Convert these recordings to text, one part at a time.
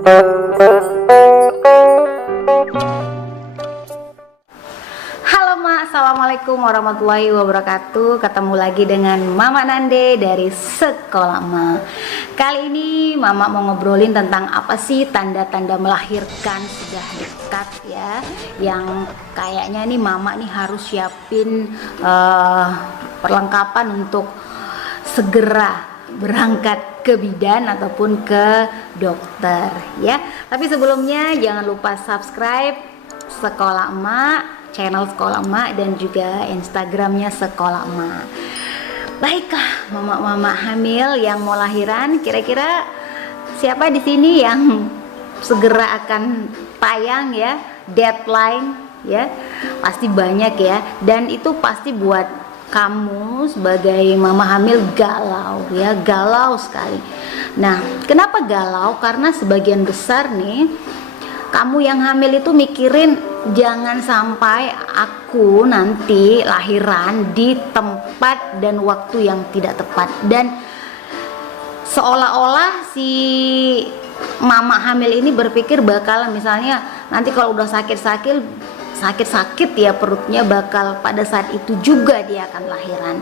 Halo Mak, Assalamualaikum warahmatullahi wabarakatuh. Ketemu lagi dengan Mama Nande dari Sekolah Ma. Kali ini Mama mau ngobrolin tentang apa sih tanda-tanda melahirkan sudah dekat ya. Yang kayaknya nih Mama nih harus siapin perlengkapan untuk segera berangkat ke bidan ataupun ke dokter ya. Tapi sebelumnya jangan lupa subscribe Sekolah Emak, channel Sekolah Emak, dan juga Instagramnya Sekolah Emak. Baiklah, mama-mama hamil yang mau lahiran, kira-kira siapa di sini yang segera akan tayang ya, deadline ya, pasti banyak ya, dan itu pasti buat kamu sebagai mama hamil galau ya, galau sekali. Nah, kenapa galau? Karena sebagian besar nih kamu yang hamil itu mikirin jangan sampai aku nanti lahiran di tempat dan waktu yang tidak tepat, dan seolah-olah si mama hamil ini berpikir bakal misalnya nanti kalau udah sakit-sakit ya perutnya, bakal pada saat itu juga dia akan lahiran.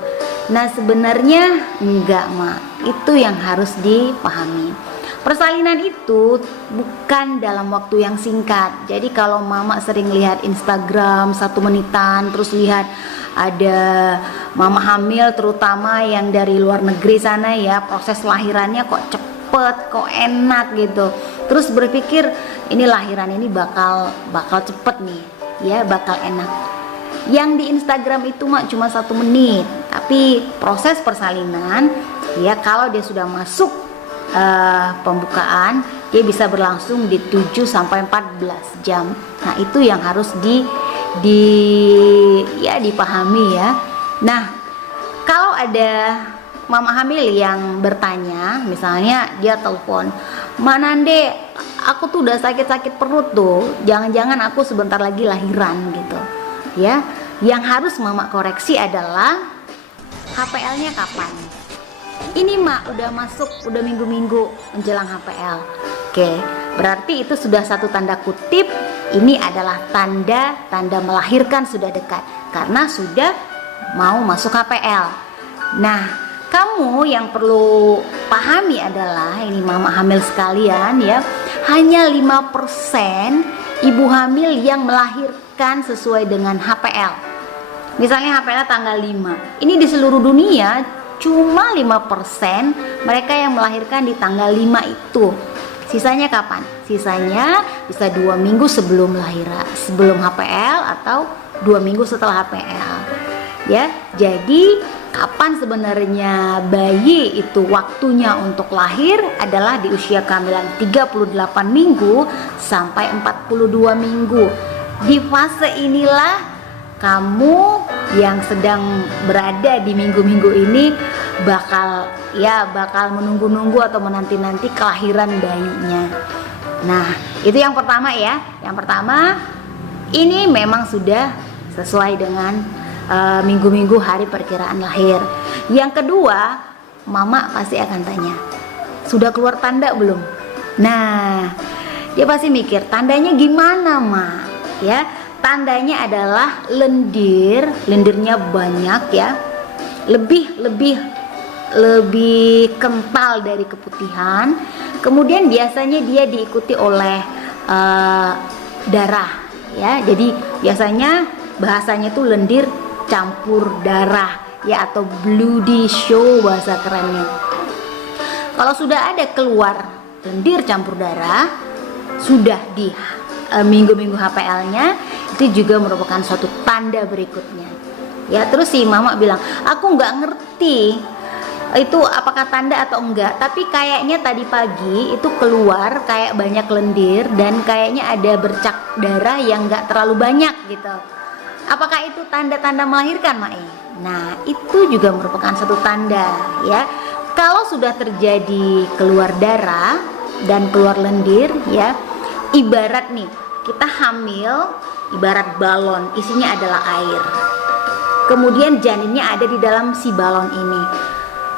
Nah sebenarnya enggak Mak, itu yang harus dipahami. Persalinan itu bukan dalam waktu yang singkat. Jadi kalau mama sering lihat Instagram 1 menitan, terus lihat ada mama hamil terutama yang dari luar negeri sana ya, proses lahirannya kok cepet, kok enak gitu, terus berpikir ini lahiran ini bakal cepet nih ya, bakal enak. Yang di Instagram itu Mak cuma 1 menit, tapi proses persalinan ya kalau dia sudah masuk pembukaan dia bisa berlangsung di 7 sampai 14 jam. Nah, itu yang harus dipahami ya. Nah, kalau ada mama hamil yang bertanya, misalnya dia telepon, "Mak Nande, aku tuh udah sakit-sakit perut tuh. Jangan-jangan aku sebentar lagi lahiran," gitu. Ya, yang harus mama koreksi adalah HPL-nya kapan. Ini Mak udah masuk, udah minggu-minggu menjelang HPL. Oke, berarti itu sudah satu tanda kutip ini adalah tanda melahirkan sudah dekat, karena sudah mau masuk HPL. Nah, kamu yang perlu pahami adalah ini mama hamil sekalian ya, hanya 5% ibu hamil yang melahirkan sesuai dengan HPL. Misalnya HPL tanggal 5. Ini di seluruh dunia cuma 5% mereka yang melahirkan di tanggal 5 itu. Sisanya kapan? Sisanya bisa 2 minggu sebelum lahiran, sebelum HPL, atau 2 minggu setelah HPL. Ya, jadi kapan sebenarnya bayi itu waktunya untuk lahir adalah di usia kehamilan 38 minggu sampai 42 minggu. Di fase inilah kamu yang sedang berada di minggu-minggu ini bakal menunggu-nunggu atau menanti-nanti kelahiran bayinya. Nah, itu yang pertama ya. Yang pertama, ini memang sudah sesuai dengan minggu-minggu hari perkiraan lahir. Yang kedua, mama pasti akan tanya, sudah keluar tanda belum? Nah, dia pasti mikir, tandanya gimana Mak? Ya, tandanya adalah lendirnya banyak ya, lebih kental dari keputihan. Kemudian biasanya dia diikuti oleh darah ya. Jadi biasanya bahasanya tuh lendir campur darah ya, atau bloody show bahasa kerennya. Kalau sudah ada keluar lendir campur darah sudah di minggu-minggu HPL-nya, itu juga merupakan suatu tanda berikutnya ya. Terus si mama bilang, aku nggak ngerti itu apakah tanda atau enggak, tapi kayaknya tadi pagi itu keluar kayak banyak lendir dan kayaknya ada bercak darah yang nggak terlalu banyak gitu. Apakah itu tanda-tanda melahirkan Mak? Nah, itu juga merupakan satu tanda ya. Kalau sudah terjadi keluar darah dan keluar lendir ya, ibarat nih kita hamil, ibarat balon, isinya adalah air. Kemudian janinnya ada di dalam si balon ini.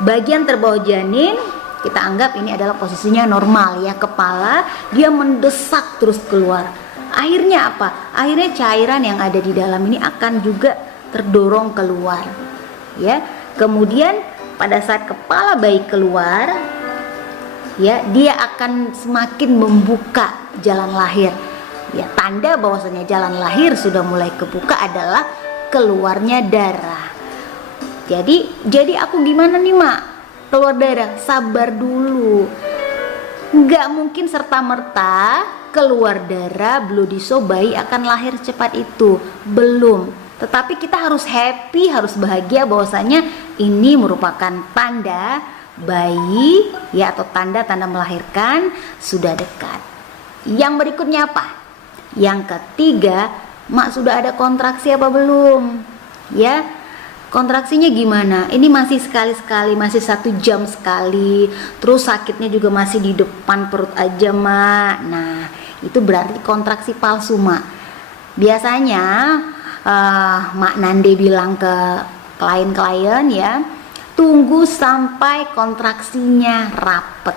Bagian terbawah janin kita anggap ini adalah posisinya normal ya, kepala dia mendesak terus keluar. Akhirnya apa? Akhirnya cairan yang ada di dalam ini akan juga terdorong keluar ya. Kemudian pada saat kepala bayi keluar ya, dia akan semakin membuka jalan lahir ya. Tanda bahwasanya jalan lahir sudah mulai kebuka adalah keluarnya darah. Jadi aku gimana nih mak? Keluar darah, sabar dulu. Nggak mungkin serta-merta keluar darah Bloodiso bayi akan lahir cepat itu, belum. Tetapi kita harus happy, harus bahagia bahwasanya ini merupakan tanda bayi ya, atau tanda-tanda melahirkan sudah dekat. Yang berikutnya apa? Yang ketiga, mak sudah ada kontraksi apa belum? Ya, kontraksinya gimana? Ini masih sekali-sekali, masih 1 jam sekali. Terus sakitnya juga masih di depan perut aja mak. Nah, itu berarti kontraksi palsu mak. Biasanya Mak Nande bilang ke klien-klien ya, tunggu sampai kontraksinya rapet.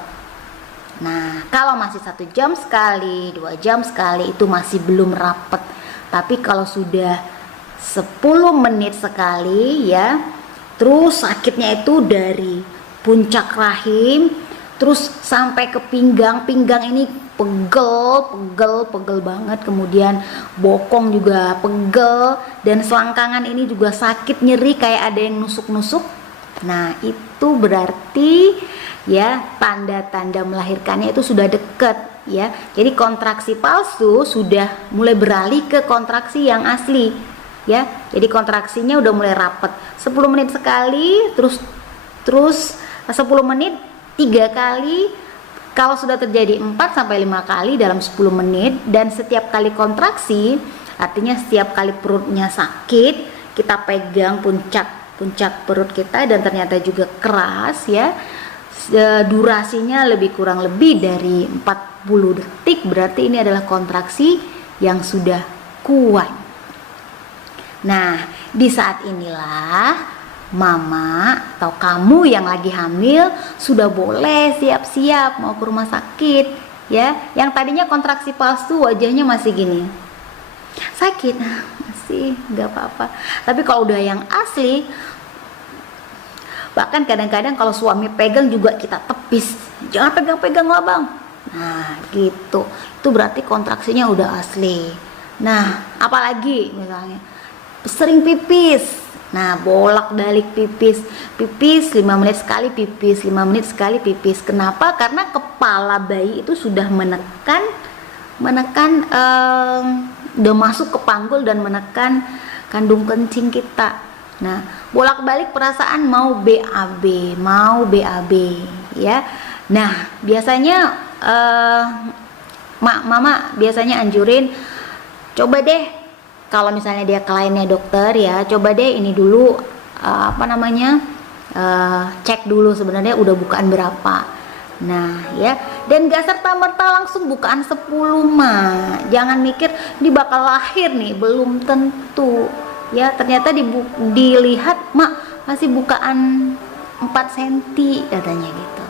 Nah, kalau masih 1 jam sekali, 2 jam sekali itu masih belum rapet. Tapi kalau sudah 10 menit sekali ya, terus sakitnya itu dari puncak rahim terus sampai ke pinggang ini pegel banget, kemudian bokong juga pegel, dan selangkangan ini juga sakit, nyeri kayak ada yang nusuk-nusuk. Nah, itu berarti ya tanda-tanda melahirkannya itu sudah deket ya. Jadi kontraksi palsu sudah mulai beralih ke kontraksi yang asli ya. Jadi kontraksinya udah mulai rapet, 10 menit sekali, terus 10 menit 3 kali. Kalau sudah terjadi 4-5 kali dalam 10 menit, dan setiap kali kontraksi, artinya setiap kali perutnya sakit, kita pegang puncak perut kita dan ternyata juga keras ya, durasinya kurang lebih dari 40 detik, berarti ini adalah kontraksi yang sudah kuat. Nah, di saat inilah mama atau kamu yang lagi hamil sudah boleh siap-siap mau ke rumah sakit ya. Yang tadinya kontraksi palsu wajahnya masih gini, sakit masih nggak apa-apa. Tapi kalau udah yang asli, bahkan kadang-kadang kalau suami pegang juga kita tepis, jangan pegang-pegang lah bang. Nah gitu, itu berarti kontraksinya udah asli. Nah apalagi misalnya sering pipis, nah bolak-balik pipis 5 menit sekali pipis, 5 menit sekali pipis. Kenapa? Karena kepala bayi itu sudah menekan udah masuk ke panggul dan menekan kandung kencing kita. Nah bolak-balik perasaan mau BAB ya. Nah biasanya mama biasanya anjurin, coba deh kalau misalnya dia kliennya dokter ya, coba deh ini dulu cek dulu sebenarnya udah bukaan berapa. Nah ya, dan gak serta-merta langsung bukaan 10 mah. Jangan mikir ini bakal lahir nih, belum tentu ya. Ternyata dilihat mak masih bukaan 4 cm katanya gitu.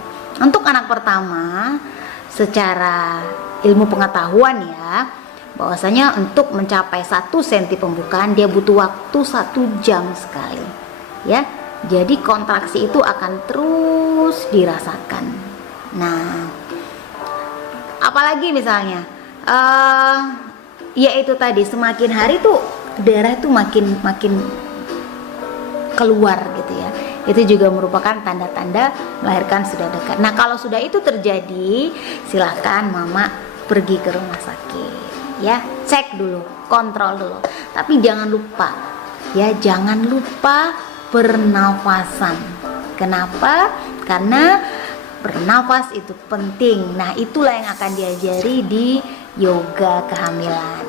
Untuk anak pertama, secara ilmu pengetahuan ya, bahwasanya untuk mencapai 1 cm pembukaan dia butuh waktu 1 jam sekali ya. Jadi kontraksi itu akan terus dirasakan. Nah apalagi misalnya yaitu tadi semakin hari tuh darah itu makin keluar gitu ya. Itu juga merupakan tanda-tanda melahirkan sudah dekat. Nah kalau sudah itu terjadi, silahkan mama pergi ke rumah sakit ya, cek dulu, kontrol dulu. Tapi jangan lupa pernafasan. Kenapa? Karena bernafas itu penting. Nah itulah yang akan diajari di yoga kehamilan.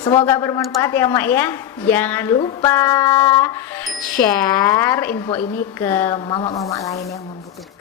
Semoga bermanfaat ya mak ya. Jangan lupa share info ini ke mama-mama lain yang membutuhkan.